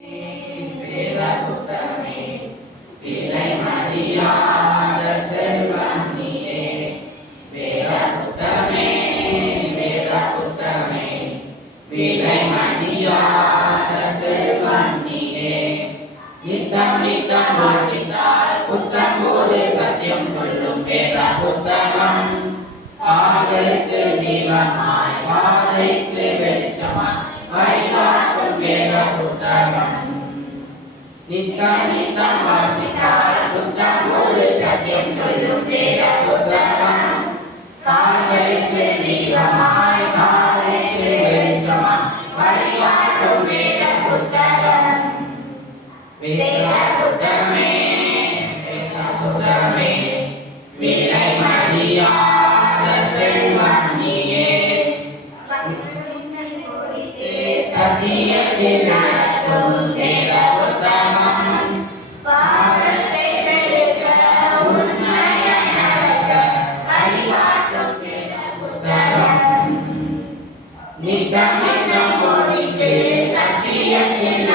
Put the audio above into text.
வேத புத்தகமே விலை மதியாத செல்வம் நீயே. வேத புத்தகமே வேத புத்தகமே விலை மதியாத செல்வம் நீயே. நித்தம் நித்தம் வாசித்தால் புத்தம் போது சத்தியம் சொல்லும் வேத புத்தகம். பாதைக்கு தீபமாய் பாதைக்கு வெளிச்சமாய் வழிகாட்டும் வேத புத்தகம். நித்தம் நித்தம் வாசித்தால் புத்தம் போது சத்தியம் சொல்லும் வேத புத்தகம். கால்களுக்கு தீபமாய் பாதைக்கு வெளிச்சமாய் வழிகாட்டும் வேத புத்தகம். வேத புத்தகமே வேத புத்தகமே விலை மதியாத செல்வம் நீயே. சத்தியத்தில் நடத்தும் வேத புத்தகம். பாவத்தை வெறுக்க உண்மையை நடக்க வழிகாட்டும் வேத புத்தகம். நித்தம் நித்தம் போதித்து சத்தியத்தில்